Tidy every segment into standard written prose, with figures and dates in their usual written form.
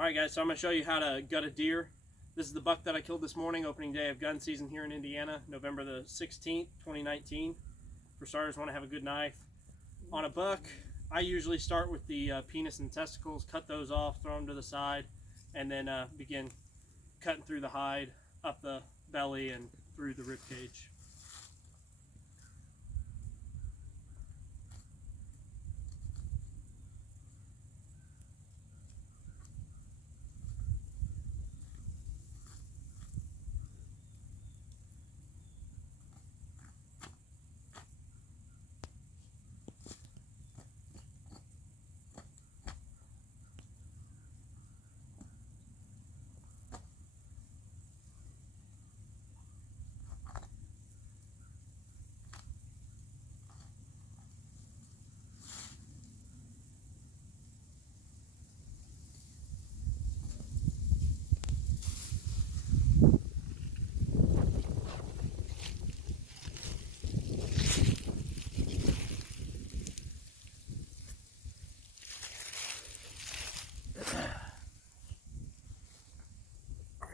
Alright guys, so I'm going to show you how to gut a deer. This is the buck that I killed this morning, opening day of gun season here in Indiana, November the 16th, 2019. For starters, want to have a good knife. On a buck, I usually start with the penis and testicles, cut those off, throw them to the side, and then begin cutting through the hide, up the belly, and through the rib cage.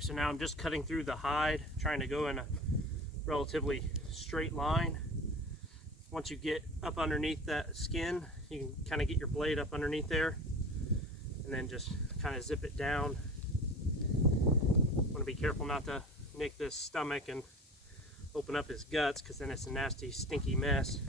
So now I'm just cutting through the hide, trying to go in a relatively straight line. Once you get up underneath that skin, you can kind of get your blade up underneath there and then just kind of zip it down. Want to be careful not to nick this stomach and open up his guts, because then it's a nasty, stinky mess.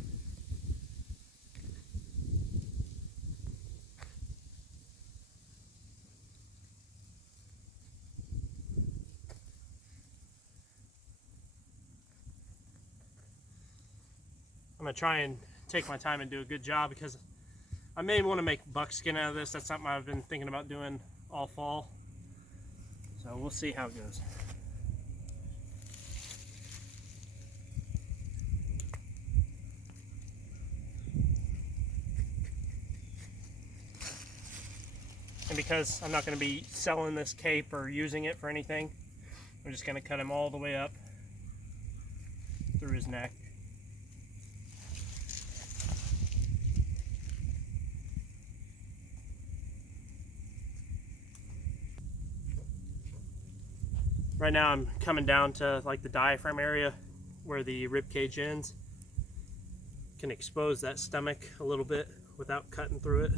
I'm going to try and take my time and do a good job, because I may want to make buckskin out of this. That's something I've been thinking about doing all fall. So we'll see how it goes. And because I'm not going to be selling this cape or using it for anything, I'm just going to cut him all the way up through his neck. Right now I'm coming down to like the diaphragm area where the rib cage ends. Can expose that stomach a little bit without cutting through it.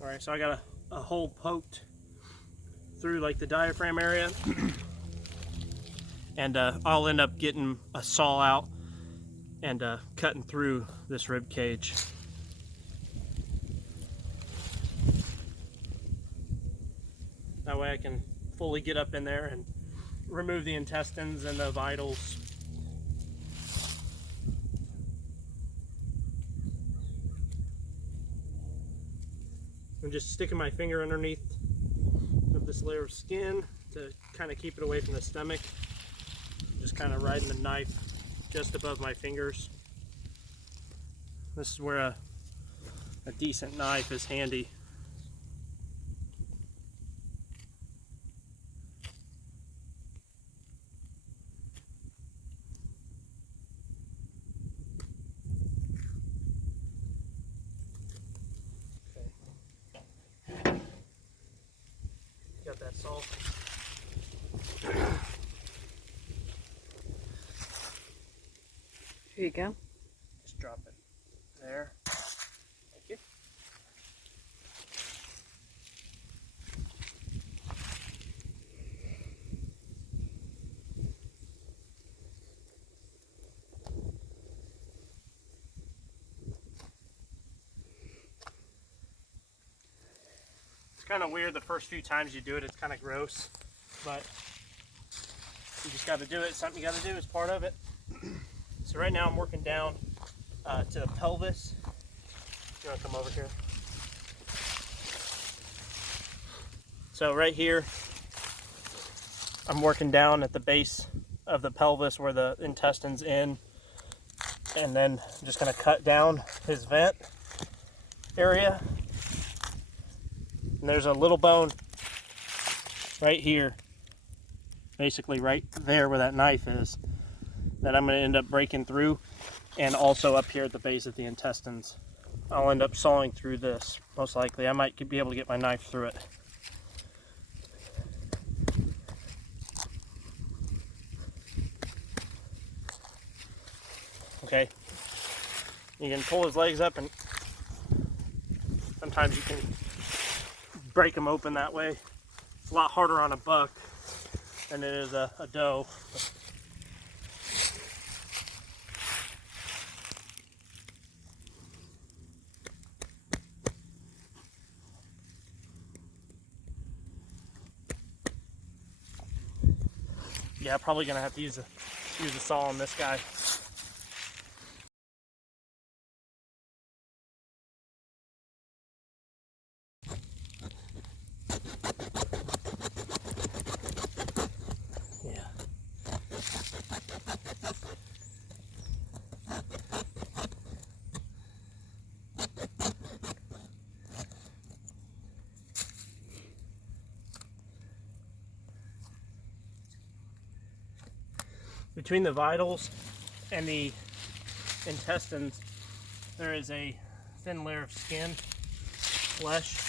Alright, so I got a hole poked through like the diaphragm area, and I'll end up getting a saw out and cutting through this rib cage. That way I can fully get up in there and remove the intestines and the vitals. I'm just sticking my finger underneath of this layer of skin to kind of keep it away from the stomach. Just kind of riding the knife just above my fingers. This is where a decent knife is handy. Got that saw. Here you go. Just drop it there. Thank you. It's kind of weird the first few times you do it. It's kind of gross, but you just got to do it. It's something you got to do. It's part of it. So right now I'm working down to the pelvis. You want to come over here? So right here, I'm working down at the base of the pelvis where the intestines end, and then I'm just going to cut down his vent area. And there's a little bone right here, basically right there where that knife is, that I'm going to end up breaking through, and also up here at the base of the intestines. I'll end up sawing through this, most likely. I might be able to get my knife through it. Okay, you can pull his legs up, and sometimes you can break them open that way. It's a lot harder on a buck than it is a doe. Yeah, probably gonna have to use a saw on this guy. Yeah. Between the vitals and the intestines, there is a thin layer of skin, flesh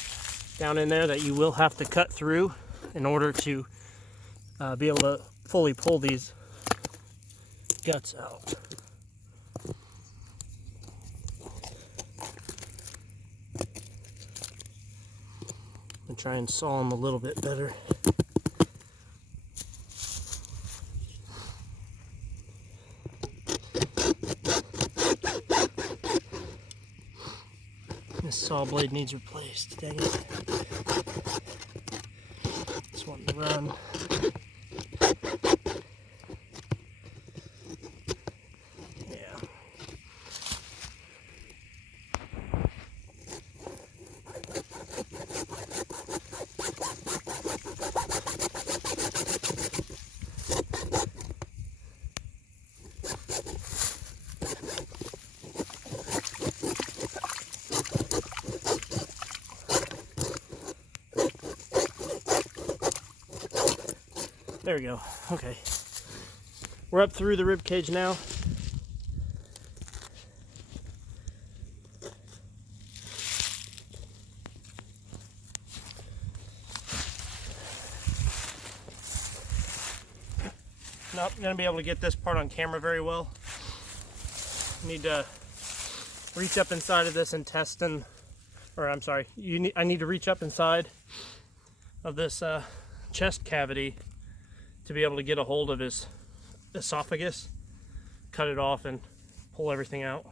down in there that you will have to cut through in order to be able to fully pull these guts out. And try and saw them a little bit better. This saw blade needs replaced, dang it. Just wanting to run. Yeah. There we go. Okay. We're up through the rib cage now. Not going to be able to get this part on camera very well. Need to reach up inside of this intestine, or I'm sorry, I need to reach up inside of this chest cavity to be able to get a hold of his esophagus, cut it off, and pull everything out.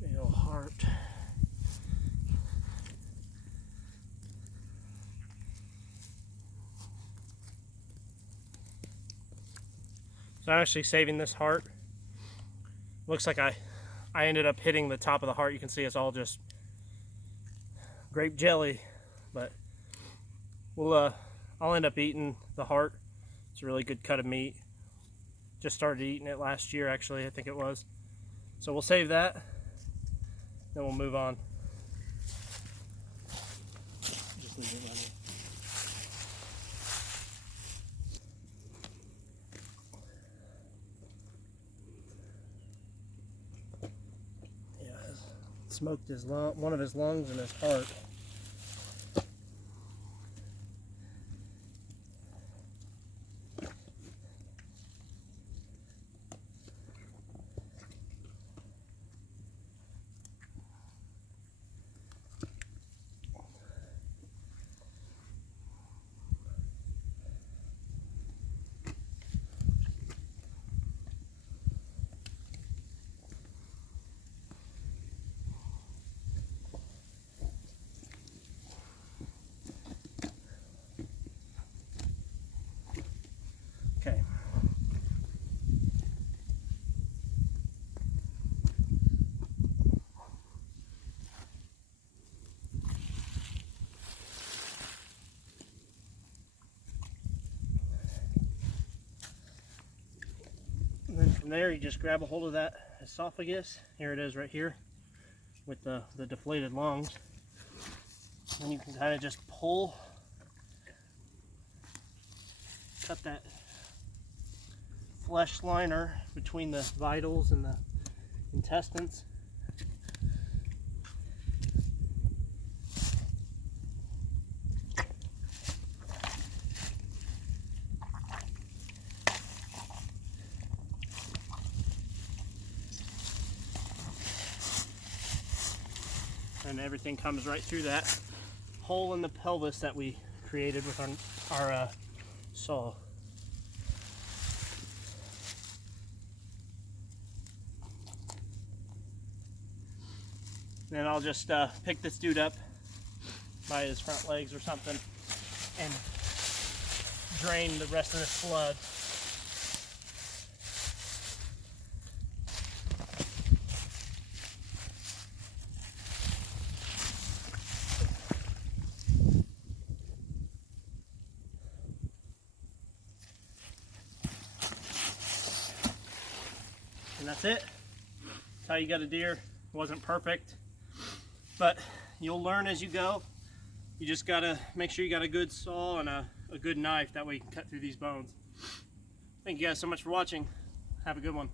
Big old heart. So I'm actually saving this heart. Looks like I ended up hitting the top of the heart. You can see it's all just grape jelly, but I'll end up eating the heart. It's a really good cut of meat. Just started eating it last year, actually, I think it was. So we'll save that, then we'll move on. Just leave it running. Smoked his one of his lungs and his heart. from there, you just grab a hold of that esophagus. Here it is right here with the deflated lungs. And you can kind of just pull, cut that flesh liner between the vitals and the intestines. And everything comes right through that hole in the pelvis that we created with our saw. Then I'll just pick this dude up by his front legs or something and drain the rest of this blood. And that's it. That's how you got a deer. It wasn't perfect, but you'll learn as you go. You just gotta make sure you got a good saw and a good knife. That way you can cut through these bones. Thank you guys so much for watching. Have a good one.